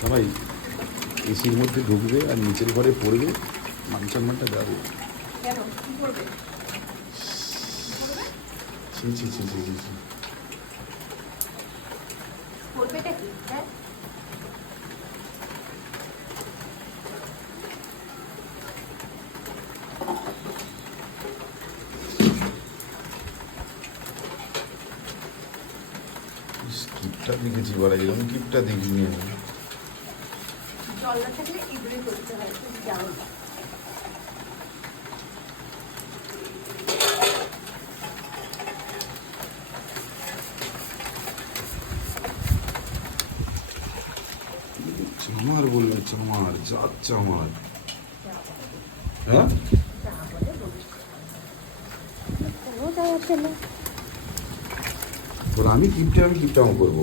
সবাই এসির মধ্যে ঢুকবে আর নিচের ঘরে পড়বে, মান সম্মানটা যাবে। ছি ছি ছি ছি ছি ছি। কিপটা দেখেছি বলা, এরকম কিপটা দেখিনি আমি। চামার বললে চামার, জাত চামার। হ্যাঁ বলে আমি কিপটা, আমি কিপটাও করবো।